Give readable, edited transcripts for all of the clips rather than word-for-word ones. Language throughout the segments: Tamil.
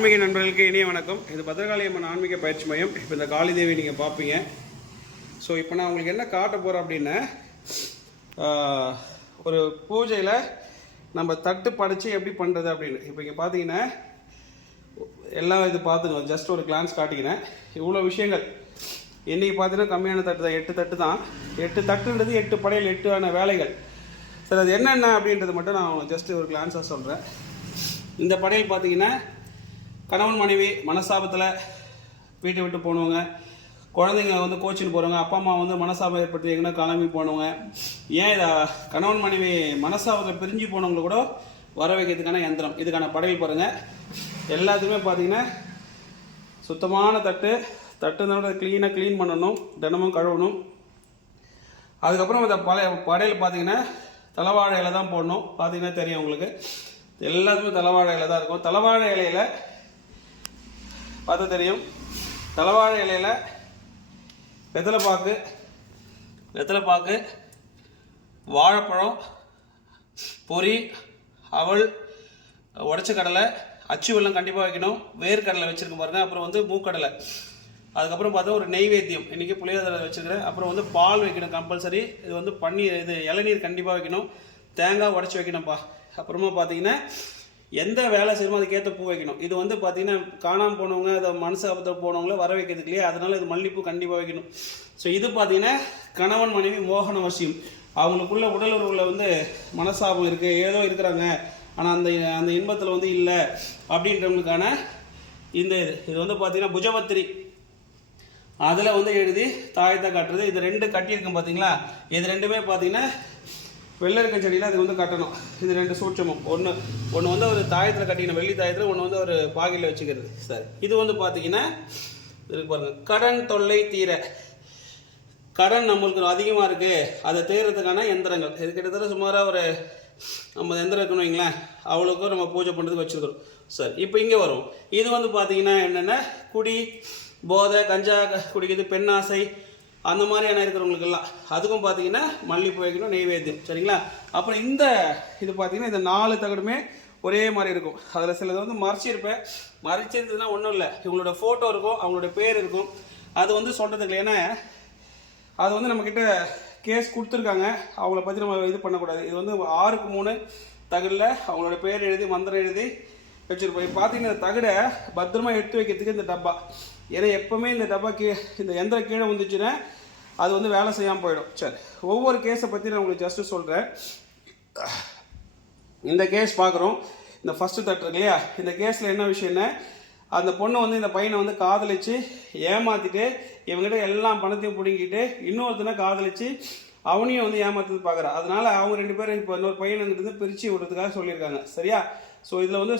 ஆன்மீக நண்பர்களுக்கு இனிய வணக்கம். இது பத்திரகாளி அம்மன் ஆன்மீக பயிற்சி மையம். இப்போ இந்த காளி தேவி நீங்கள் பார்ப்பீங்க. ஸோ இப்போ நான் உங்களுக்கு என்ன காட்ட போகிறேன் அப்படின்னா, ஒரு பூஜையில் நம்ம தட்டு படைச்சி எப்படி பண்ணுறது அப்படின்னு. இப்போ இங்கே பார்த்தீங்கன்னா எல்லாம் இது பார்த்துங்க, ஜஸ்ட் ஒரு கிளான்ஸ் காட்டிக்கிறேன். இவ்வளோ விஷயங்கள் இன்றைக்கி பார்த்தீங்கன்னா கம்மியான தட்டு தான், 8 தட்டு தான். 8 தட்டுன்றது 8 படையல், 8 வேலைகள். சரி, அது என்னென்ன அப்படின்றது மட்டும் நான் ஜஸ்ட் ஒரு கிளான்ஸாக சொல்கிறேன். இந்த படையல் பார்த்தீங்கன்னா கணவன் மனைவி மனசாபத்தில் வீட்டை விட்டு போனவங்க, குழந்தைங்க வந்து கோச்சின்னு போகிறவங்க, அப்பா அம்மா வந்து மனசாபம் ஏற்படுத்தி எங்கன்னா கிளம்பி போனவங்க, ஏன் இதை கணவன் மனைவி மனசாபத்தில் பிரிஞ்சு போனவங்களை கூட வர வைக்கிறதுக்கான யந்திரம். இதுக்கான படையல் பாருங்கள். எல்லாத்துக்குமே பார்த்தீங்கன்னா சுத்தமான தட்டுனால க்ளீனாக க்ளீன் பண்ணணும், தினமும் கழுவணும். அதுக்கப்புறம் இந்த படையல் பார்த்தீங்கன்னா தலைவாழை இலை தான் போடணும். பார்த்தீங்கன்னா தெரியும் உங்களுக்கு, எல்லாத்துக்குமே தலைவாழை இலை தான் இருக்கும். தலைவாழை இலையில் பார்த்தா தெரியும், தலைவாழை இலையில் வெத்தலைப்பாக்கு, வாழைப்பழம், பொரி, அவல், உடச்ச கடலை, அச்சு வெல்லம் கண்டிப்பாக வைக்கணும், வேர்க்கடலை வச்சுருக்க பாருங்கள். அப்புறம் வந்து மூக்கடலை. அதுக்கப்புறம் பார்த்தா ஒரு நெய்வேத்தியம், இன்றைக்கி புளியோதரை வச்சுருக்கிறேன். அப்புறம் வந்து பால் வைக்கணும் கம்பல்சரி. இது வந்து பன்னீர், இது இளநீர் கண்டிப்பாக வைக்கணும், தேங்காய் உடச்சி வைக்கணும்ப்பா. அப்புறமா பார்த்தீங்கன்னா எந்த வேலை செய்யணுமோ அதுக்கேற்ற பூ வைக்கணும். இது வந்து பார்த்தீங்கன்னா காணாமல் போனவங்க, அதை மனசாபத்தில் போனவங்கள வர வைக்கிறதுக்கு இல்லையா, அதனால் இது மல்லிப்பூ கண்டிப்பாக வைக்கணும். ஸோ இது பார்த்தீங்கன்னா கணவன் மனைவி மோகன வசியம். அவங்களுக்குள்ள உடல் உறவில் வந்து மனசாபம் இருக்குது, ஏதோ இருக்கிறாங்க, ஆனால் அந்த இன்பத்தில் வந்து இல்லை அப்படின்றவங்களுக்கான இது வந்து பார்த்தீங்கன்னா புஜபத்திரி, அதில் வந்து எழுதி தாயத்தை காட்டுறது. இது 2 கட்டியிருக்கும் பார்த்தீங்களா, இது 2மே பார்த்தீங்கன்னா வெள்ளரிக்கை செடியில் அது வந்து கட்டணும். இது 2 சூட்சமும். ஒன்று வந்து ஒரு தாயத்தில் கட்டிக்கணும், வெள்ளி தாயத்தில். ஒன்று வந்து ஒரு பாகியில் வச்சுக்கிறது. சரி, இது வந்து பார்த்தீங்கன்னா இதுக்கு பாருங்கள், கடன் தொல்லை தீர, கடன் நம்மளுக்கு அதிகமாக இருக்குது, அதை தீர்றதுக்கான யந்திரங்கள். இது கிட்டத்தட்ட சுமாராக ஒரு 50 யந்திரம் இருக்குன்னு வைங்களேன். அவ்வளோக்கும் நம்ம பூஜை பண்ணுறதுக்கு வச்சுருக்கிறோம். சரி, இப்போ இங்கே வரும். இது வந்து பார்த்தீங்கன்னா என்னென்ன, குடி போதை, கஞ்சா குடிக்கிறது, பெண்ணாசை, அந்த மாதிரியான இருக்கிறவங்களுக்கெல்லாம் அதுக்கும் பார்த்தீங்கன்னா மல்லிப்பூ வைக்கணும், நெய்வேத்தியம். சரிங்களா? அப்புறம் இது பார்த்தீங்கன்னா இந்த 4 தகடுமே ஒரே மாதிரி இருக்கும். அதில் சிலது வந்து மறைச்சிருந்ததுன்னா ஒன்றும் இல்லை, இவங்களோட ஃபோட்டோ இருக்கும், அவங்களோட பேர் இருக்கும். அது வந்து சொல்கிறதுக்கு இல்லை, ஏன்னா அது வந்து நம்மக்கிட்ட கேஸ் கொடுத்துருக்காங்க, அவங்கள பற்றி நம்ம இது பண்ணக்கூடாது. இது வந்து 6க்கு 3 தகடில் அவங்களோட பேர் எழுதி மந்திரம் எழுதி வச்சுருப்போம். இப்போ பார்த்தீங்கன்னா இந்த தகடை பத்திரமா எடுத்து வைக்கிறதுக்கு இந்த டப்பா. ஏன்னா எப்போவுமே இந்த டப்பா இந்த எந்திரம் கீழே வந்துச்சுன்னா அது வந்து வேலை செய்யாமல் போயிடும். சரி, ஒவ்வொரு கேஸை பற்றி நான் உங்களுக்கு ஜஸ்ட்டு சொல்கிறேன். இந்த கேஸ் பார்க்குறோம். இந்த ஃபஸ்ட்டு தட்டு இருக்கு இல்லையா, இந்த கேஸில் என்ன விஷயம்னா, அந்த பொண்ணு வந்து இந்த பையனை வந்து காதலிச்சு ஏமாற்றிட்டு இவங்ககிட்ட எல்லா பணத்தையும் பிடுங்கிட்டு இன்னொருத்தனை காதலிச்சு அவனையும் வந்து ஏமாற்றுறது பார்க்குறா. அதனால் அவங்க 2 பேரும் இப்போ இன்னொரு பையனுங்கிறது பிரித்து விடுறதுக்காக சொல்லியிருக்காங்க. சரியா? ஸோ இதில் வந்து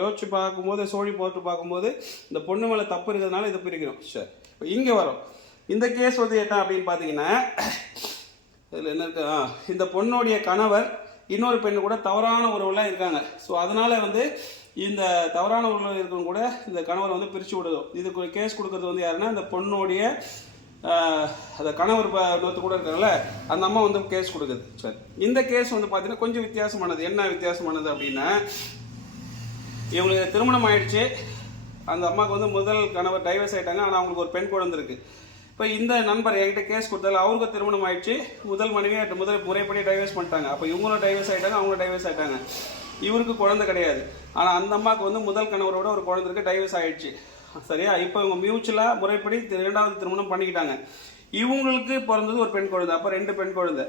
யோசிச்சு பார்க்கும்போது, சோழி போட்டு பார்க்கும்போது இந்த பொண்ணு மேலே தப்பு இருக்கிறதுனால இதை பிரிக்கணும். சரி, இப்போ இங்கே வரும். இந்த கேஸ் வந்து என்ன அப்படின்னு பார்த்தீங்கன்னா, இதில் என்ன இருக்கு, இந்த பொண்ணுடைய கணவர் இன்னொரு பெண்ணு கூட தவறான உறவுலாம் இருக்காங்க. ஸோ அதனால் வந்து இந்த தவறான உறவு இருக்கவங்க கூட இந்த கணவர் வந்து பிரித்து விடுதோம். இதுக்கு கேஸ் கொடுக்கறது வந்து யாருன்னா, இந்த பொண்ணுடைய அந்த கணவர் நோத்து கூட இருக்காங்கல்ல, அந்த அம்மா வந்து கேஸ் கொடுக்குது. சரி, இந்த கேஸ் வந்து பார்த்தீங்கன்னா கொஞ்சம் வித்தியாசமானது. என்ன வித்தியாசமானது அப்படின்னா, இவங்களுக்கு திருமணம் ஆயிடுச்சு, அந்த அம்மாவுக்கு வந்து முதல் கணவர் டைவர்ஸ் ஆகிட்டாங்க, ஆனால் அவங்களுக்கு ஒரு பெண் குழந்தை இருக்குது. இப்போ இந்த நண்பர் என்கிட்ட கேஸ் கொடுத்தாலும் அவருக்கு திருமணம் ஆயிடுச்சு, முதல் மனைவி முறைப்படி டைவர்ஸ் பண்ணிட்டாங்க. அப்போ இவங்களும் டைவர்ஸ் ஆகிட்டாங்க, அவங்களும் டைவர்ஸ் ஆகிட்டாங்க. இவருக்கு குழந்தை கிடையாது, ஆனால் அந்த அம்மாவுக்கு வந்து முதல் கணவரோட ஒரு குழந்தை இருக்குது, டைவர்ஸ் ஆகிடுச்சு. சரியா? இப்போ இவங்க மியூச்சுவலாக முறைப்படி 2வது திருமணம் பண்ணிக்கிட்டாங்க. இவங்களுக்கு பிறந்தது ஒரு பெண் குழந்தை. அப்போ 2 பெண் குழந்தை.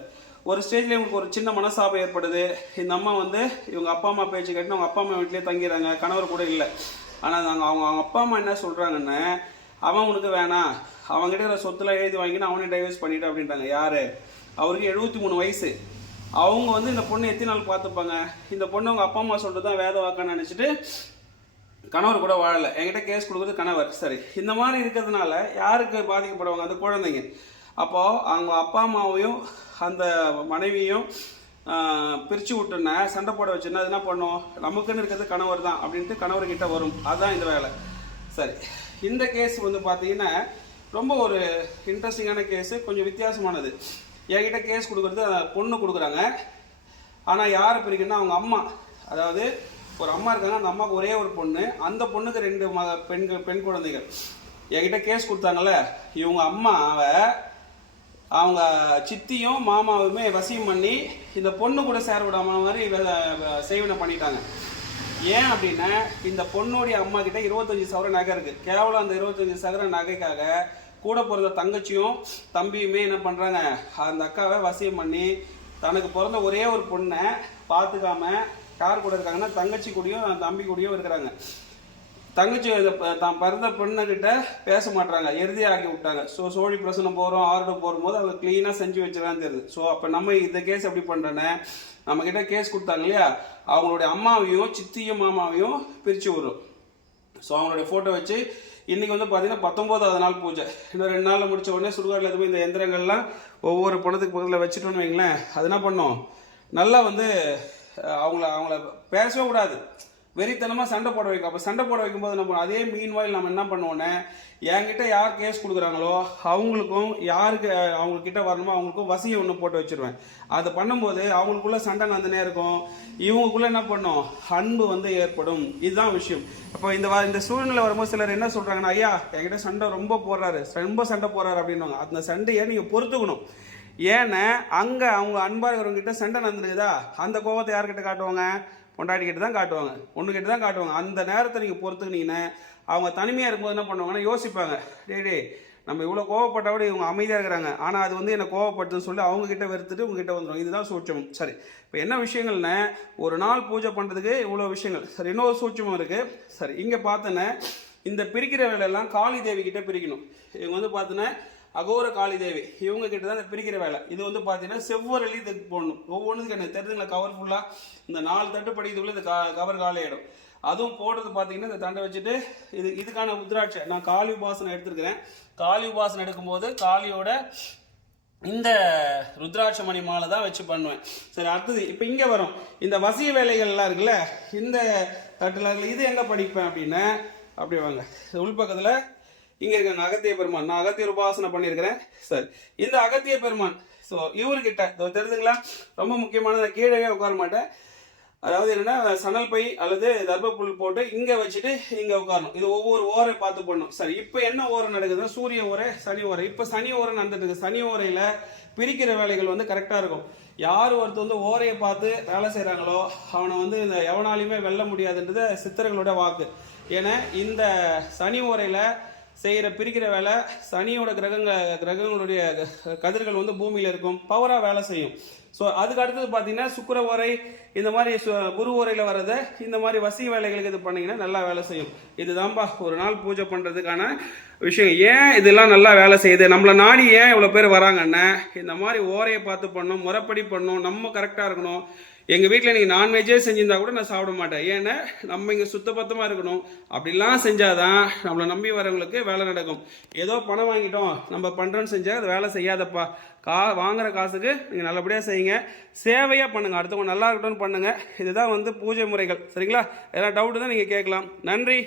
ஒரு ஸ்டேஜில் இவங்களுக்கு ஒரு சின்ன மனசாபம் ஏற்படுது. இந்த அம்மா வந்து இவங்க அப்பா அம்மா பேச்சு கேட்டு அவங்க அப்பா அம்மா வீட்டிலே தங்கிறாங்க, கணவர் கூட இல்லை. ஆனால் அவங்க அப்பா அம்மா என்ன சொல்கிறாங்கன்னா, அவன் உனக்கு வேணாம், அவங்ககிட்ட இருக்கிற சொத்துலாம் எழுதி வாங்கினா அவனே டைவர்ஸ் பண்ணிட்டு அப்படின்ட்டாங்க. யார்? அவருக்கு 73 வயசு. அவங்க வந்து இந்த பொண்ணு எத்தனை நாள் பார்த்துப்பாங்க? இந்த பொண்ணு அவங்க அப்பா அம்மா சொல்கிறது தான் வேத வாக்கான்னு நினச்சிட்டு கணவர் கூட வாழலை. என்கிட்ட கேஸ் கொடுக்குறது கணவர். சரி, இந்த மாதிரி இருக்கிறதுனால யாருக்கு பாதிக்கப்படுவாங்க? அந்த குழந்தைங்க. அப்போது அவங்க அப்பா அம்மாவையும் அந்த மனைவியும் பிரித்து விட்டுன்னா, சண்டை போட வச்சுன்னா அது என்ன பண்ணும்? நமக்குன்னு இருக்கிறது கணவர் தான் அப்படின்ட்டு கணவர்கிட்ட வரும். அதுதான் இந்த வேலை. சரி, இந்த கேஸ் வந்து பார்த்தீங்கன்னா ரொம்ப ஒரு இன்ட்ரெஸ்டிங்கான கேஸு, கொஞ்சம் வித்தியாசமானது. என்கிட்ட கேஸ் கொடுக்குறது பொண்ணு கொடுக்குறாங்க, ஆனால் யார் பிரிக்கணும்னா அவங்க அம்மா, அதாவது ஒரு அம்மா இருக்காங்க, அந்த அம்மாவுக்கு ஒரே ஒரு பொண்ணு, அந்த பொண்ணுக்கு 2 பெண் குழந்தைகள். என்கிட்ட கேஸ் கொடுத்தாங்கல்ல, இவங்க அம்மாவை அவங்க சித்தியும் மாமாவுமே வசியம் பண்ணி இந்த பொண்ணு கூட சேர விடாம மாதிரி செய்வனை பண்ணிட்டாங்க. ஏன் அப்படின்னா, இந்த பொண்ணுடைய அம்மா கிட்ட 25 சவர நகை இருக்கு. கேவலம் அந்த 25 சவர நகைக்காக கூட பிறந்த தங்கச்சியும் தம்பியுமே என்ன பண்றாங்க, அந்த அக்காவை வசியம் பண்ணி தனக்கு பிறந்த ஒரே ஒரு பொண்ணை பார்த்துக்காம யார் கூட இருக்காங்கன்னா தங்கச்சி கூடயும் தம்பி கூடயும் இருக்கிறாங்க. தங்கச்சி தான் பிறந்த பொண்ணுகிட்ட பேச மாட்டாங்க, இறுதியாக்கி விட்டாங்க. ஸோ சோழி பிரசனம் போகிறோம், ஆர்டர் போகும்போது அவங்க க்ளீனாக செஞ்சு வச்சுருக்கான்னு தெரியுது. ஸோ அப்போ நம்ம இந்த கேஸ் எப்படி பண்ணுறேன்னு, நம்மக்கிட்ட கேஸ் கொடுத்தாங்க இல்லையா, அவங்களுடைய அம்மாவையும் சித்தியும் மாமாவையும் பிரித்து விடுறோம். ஸோ அவங்களுடைய ஃபோட்டோ வச்சு இன்றைக்கி வந்து பார்த்தீங்கன்னா 19வது நாள் பூஜை. இன்னும் 2 நாளில் முடிச்ச உடனே சுடுகாட்டில் எதுவுமே இந்த எந்திரங்கள்லாம் ஒவ்வொரு பணத்துக்கு பக்கத்தில் வச்சுட்டோன்னு வைங்களேன், அது என்ன பண்ணோம், நல்லா வந்து அவங்கள பேசவே கூடாது, வெறித்தனமாக சண்டை போட வைக்கும். அப்போ சண்டை போட வைக்கும்போது நம்ம அதே மீன்வாயில் நம்ம என்ன பண்ணுவோன்னே, என்கிட்ட யார் கேஸ் கொடுக்குறாங்களோ அவங்களுக்கும் யாருக்கு அவங்கக்கிட்ட வரணுமோ அவங்களுக்கும் வசியை ஒன்று போட்டு வச்சுருவேன். அதை பண்ணும்போது அவங்களுக்குள்ள சண்டை நடந்துனே இருக்கும், இவங்களுக்குள்ள என்ன பண்ணும், அன்பு வந்து ஏற்படும். இதுதான் விஷயம். அப்போ இந்த சூழ்நிலை வரும்போது சிலர் என்ன சொல்கிறாங்கன்னா, ஐயா என்கிட்ட சண்டை ரொம்ப போடுறாரு, ரொம்ப சண்டை போடுறாரு அப்படின்வாங்க. அந்த சண்டையை நீங்கள் பொறுத்துக்கணும். ஏன்னா அங்கே அவங்க அன்பாக இருக்கிறவங்ககிட்ட சண்டை நடந்துருக்குதா, அந்த கோபத்தை யார்கிட்ட காட்டுவாங்க, பொண்டாட்டிக்கிட்ட தான் காட்டுவாங்க, பொண்ணுக்கிட்ட தான் காட்டுவாங்க. அந்த நேரத்தை நீங்கள் பொறுத்துக்கினீங்கன்னா அவங்க தனிமையாக இருக்கும்போது என்ன பண்ணுவாங்கன்னா யோசிப்பாங்க, டே நம்ம இவ்வளோ கோவப்பட்ட விட இவங்க அமைதியாக இருக்கிறாங்க, ஆனால் அது வந்து என்னை கோவப்பட்டுன்னு சொல்லி அவங்ககிட்ட வெறுத்துட்டு உங்ககிட்ட வந்துடும். இதுதான் சூட்சமம். சரி, இப்போ என்ன விஷயங்கள்னா, ஒரு நாள் பூஜை பண்ணுறதுக்கு இவ்வளோ விஷயங்கள். சரி, இன்னொரு சூட்சமம் இருக்குது. சரி, இங்கே பார்த்தோன்னா இந்த பிரிக்கிற வேலையெல்லாம் காளி தேவி கிட்ட பிரிக்கணும். இவங்க வந்து பார்த்தோன்னா அகோர காளி தேவி, இவங்க கிட்ட தான் இந்த பிரிக்கிற வேலை. இது வந்து பார்த்தீங்கன்னா செவ்வரளி இதுக்கு போடணும். ஒவ்வொன்றுக்கு எனக்கு தெரிஞ்சுங்களா, கவர்ஃபுல்லாக இந்த 4 தட்டு படிக்கிறதுக்குள்ளே இந்த கவர் காலி ஆகிடும். அதுவும் போடுறது பார்த்தீங்கன்னா இந்த தண்டை வச்சுட்டு இதுக்கான உத்ராட்சை நான் காளி உபாசனை எடுத்துருக்கிறேன். காளி உபாசனை எடுக்கும்போது காளியோட இந்த ருத்ராட்ச மணி மாலை தான் வச்சு பண்ணுவேன். சரி, அடுத்தது இப்போ இங்கே வரும் இந்த வசிய வேலைகள்லாம் இருக்குல்ல, இந்த தட்டில் இது எங்கே படிப்பேன் அப்படின்னா, அப்படி வாங்க உள்பக்கத்தில் இங்கே இருக்காங்க அகத்திய பெருமான். நான் அகத்திய உபாசனை பண்ணியிருக்கிறேன். சரி, இந்த அகத்திய பெருமான், ஸோ இவர்கிட்ட தெரிஞ்சுங்களா, ரொம்ப முக்கியமான, கீழே உட்கார மாட்டேன். அதாவது என்னன்னா, சணல் பை அல்லது தர்பப்புல் போட்டு இங்கே வச்சுட்டு இங்கே உட்காரணும். இது ஒவ்வொரு ஓரை பார்த்து பண்ணணும். சரி, இப்போ என்ன ஓரை நடக்குதுன்னா, சூரிய ஓரை, சனி ஓரை. இப்போ சனி ஓரை நடந்துட்டு இருக்கு. சனி ஓரையில் பிரிக்கிற வேலைகள் வந்து கரெக்டாக இருக்கும். யார் ஒருத்தர் வந்து ஓரையை பார்த்து வேலை செய்கிறாங்களோ அவனை வந்து இந்த எவனாலையுமே வெல்ல முடியாதுன்றது சித்தர்களோட வாக்கு. ஏன்னா இந்த சனி ஓரையில் செய்கிற பிரிக்கிற வேலை, சனியோட கிரகங்களுடைய கதிர்கள் வந்து பூமியில் இருக்கும், பவராக வேலை செய்யும். ஸோ அதுக்கு அடுத்தது பார்த்தீங்கன்னா சுக்கிர ஓரை, இந்த மாதிரி குரு ஓரையில் வர்றதை இந்த மாதிரி வசி வேலைகளுக்கு இது பண்ணிங்கன்னா நல்லா வேலை செய்யும். இதுதான்பா ஒரு நாள் பூஜை பண்ணுறதுக்கான விஷயம். ஏன் இதெல்லாம் நல்லா வேலை செய்யுது, நம்மளை நாடி ஏன் இவ்வளோ பேர் வராங்கன்னா, இந்த மாதிரி ஓரையை பார்த்து பண்ணணும், முறைப்படி பண்ணணும், நம்ம கரெக்டாக இருக்கணும். எங்கள் வீட்டில் நீங்கள் நான்வெஜ்ஜே செஞ்சிருந்தா கூட நான் சாப்பிட மாட்டேன். ஏன்னா நம்ம இங்கே சுத்தபத்தமாக இருக்கணும். அப்படிலாம் செஞ்சாதான் நம்மளை நம்பி வரவங்களுக்கு வேலை நடக்கும். ஏதோ பணம் வாங்கிட்டோம் நம்ம பண்ணுறோன்னு செஞ்சால் அது வேலை செய்யாதப்பா. வாங்குற காசுக்கு நீங்கள் நல்லபடியாக செய்யுங்க, சேவையாக பண்ணுங்கள், அடுத்தவங்க நல்லா இருக்கட்டும்னு பண்ணுங்கள். இதுதான் வந்து பூஜை முறைகள். சரிங்களா? ஏதாவது டவுட்டு தான் நீங்கள் கேட்கலாம். நன்றி.